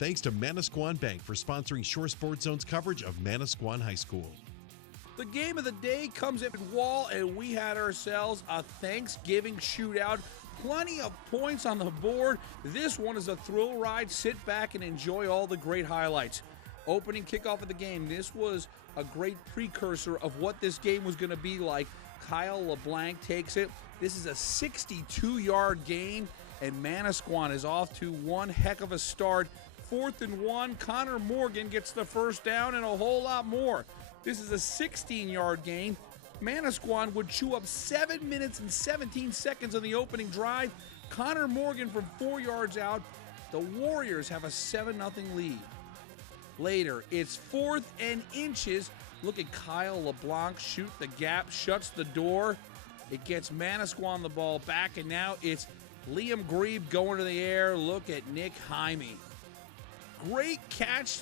Thanks to Manasquan Bank for sponsoring Shore Sports Zone's coverage of Manasquan High School. The game of the day comes at Wall, and we had ourselves a Thanksgiving shootout. Plenty of points on the board. This one is a thrill ride. Sit back and enjoy all the great highlights. Opening kickoff of the game. This was a great precursor of what this game was going to be like. Kyle LeBlanc takes it. This is a 62-yard gain, and Manasquan is off to one heck of a start. 4th and 1, Connor Morgan gets the first down and a whole lot more. This is a 16-yard gain. Manasquan would chew up 7 minutes and 17 seconds on the opening drive. Connor Morgan from 4 yards out. The Warriors have a 7-0 lead. Later, it's 4th and inches. Look at Kyle LeBlanc shoot the gap, shuts the door. It gets Manasquan the ball back, and now it's Liam Grieb going to the air. Look at Nick Jaime. Great catch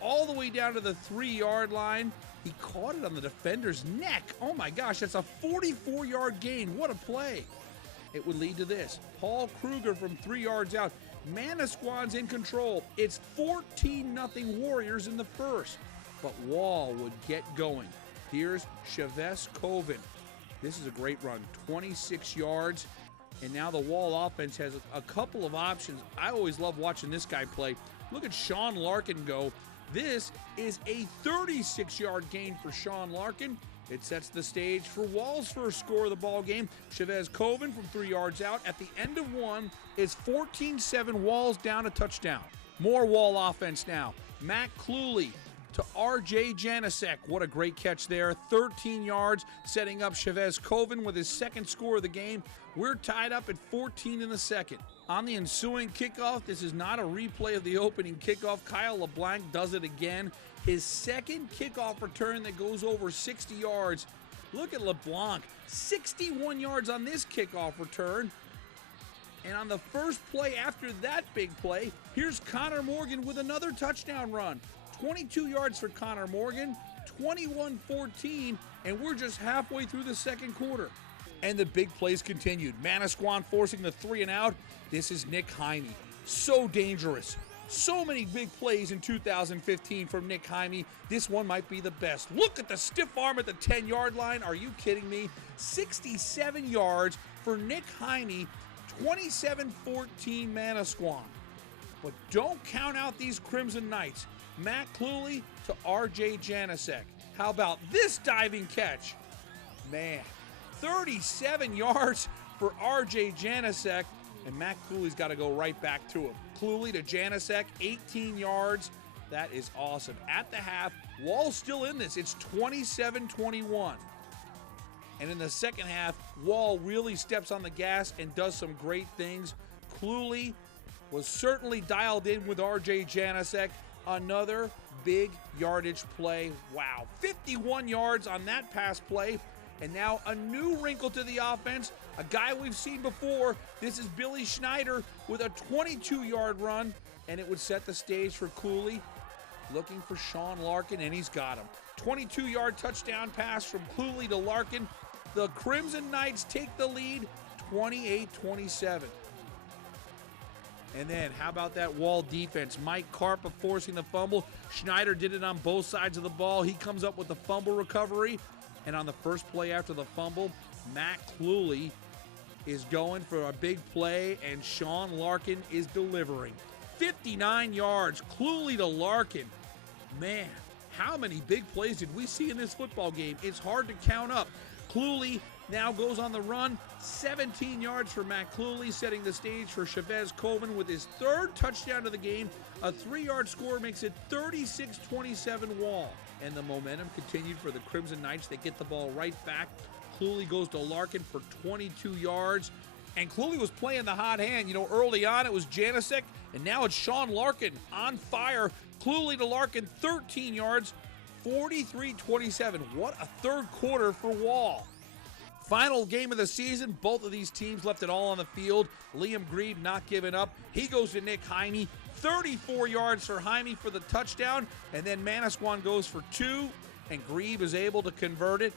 all the way down to the 3-yard line. He caught it on the defender's neck. Oh my gosh, that's a 44-yard gain. What a play. It would lead to this. Paul Kruger from 3 yards out. Manasquan's in control. It's 14-0 Warriors in the first. But Wall would get going. Here's Chavez Coven. This is a great run. 26 yards. And now the Wall offense has a couple of options. I always love watching this guy play. Look at Sean Larkin go. This is a 36-yard gain for Sean Larkin. It sets the stage for Wall's first score of the ball game. Chavez Coven from 3 yards out. At the end of one, it's 14-7. Wall's down a touchdown. More Wall offense now. Matt Cluley to R.J. Janasek. What a great catch there. 13 yards, setting up Chavez Coven with his second score of the game. We're tied up at 14 in the second. On the ensuing kickoff, this is not a replay of the opening kickoff. Kyle LeBlanc does it again. His second kickoff return that goes over 60 yards. Look at LeBlanc, 61 yards on this kickoff return. And on the first play after that big play, here's Connor Morgan with another touchdown run. 22 yards for Connor Morgan, 21-14, and we're just halfway through the second quarter. And the big plays continued. Manasquan forcing the 3 and out. This is Nick Jaime. So dangerous. So many big plays in 2015 from Nick Jaime. This one might be the best. Look at the stiff arm at the 10-yard line. Are you kidding me? 67 yards for Nick Jaime. 27-14 Manasquan. But don't count out these Crimson Knights. Matt Cluley to R.J. Janasek. How about this diving catch? Man, 37 yards for R.J. Janasek, and Matt Cluley's got to go right back to him. Cluley to Janasek, 18 yards. That is awesome. At the half, Wall's still in this. It's 27-21. And in the second half, Wall really steps on the gas and does some great things. Cluley was certainly dialed in with R.J. Janasek. Another big yardage play. Wow. 51 yards on that pass play. And now a new wrinkle to the offense. A guy we've seen before. This is Billy Schneider with a 22-yard run. And it would set the stage for Cooley. Looking for Sean Larkin, and he's got him. 22-yard touchdown pass from Cooley to Larkin. The Crimson Knights take the lead, 28-27. And then, how about that Wall defense? Mike Carpa forcing the fumble. Schneider did it on both sides of the ball. He comes up with the fumble recovery. And on the first play after the fumble, Matt Cluley is going for a big play, and Sean Larkin is delivering. 59 yards, Cluley to Larkin. Man, how many big plays did we see in this football game? It's hard to count up. Cluley now goes on the run. 17 yards for Matt Cluley, setting the stage for Chavez Coven with his third touchdown of the game. A 3-yard score makes it 36-27 Wall. And the momentum continued for the Crimson Knights. They get the ball right back. Cluley goes to Larkin for 22 yards. And Cluley was playing the hot hand. You know, early on it was Janasek, and now it's Sean Larkin on fire. Cluley to Larkin, 13 yards, 43-27. What a third quarter for Wall. Final game of the season. Both of these teams left it all on the field. Liam Grieb not giving up. He goes to Nick Jaime. 34 yards for Jaime for the touchdown. And then Manasquan goes for 2, and Grieb is able to convert it.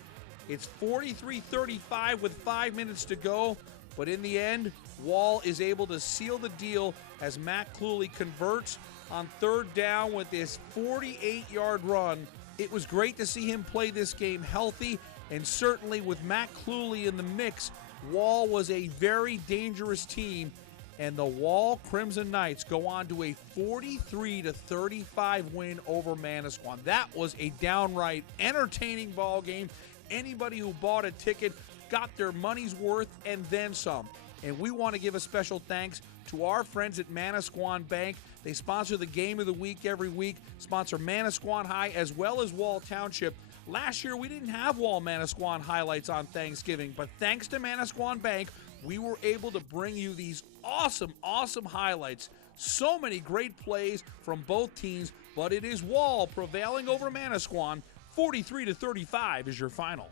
It's 43-35 with 5 minutes to go. But in the end, Wall is able to seal the deal as Matt Cluley converts on third down with this 48-yard run. It was great to see him play this game healthy, and certainly with Matt Cluley in the mix, Wall was a very dangerous team, and the Wall Crimson Knights go on to a 43-35 win over Manasquan. That was a downright entertaining ball game. Anybody who bought a ticket got their money's worth and then some. And we want to give a special thanks to our friends at Manasquan Bank. They sponsor the Game of the Week every week, sponsor Manasquan High as well as Wall Township. Last year, we didn't have Wall Manasquan highlights on Thanksgiving, but thanks to Manasquan Bank, we were able to bring you these awesome highlights. So many great plays from both teams, but it is Wall prevailing over Manasquan. 43-35 is your final.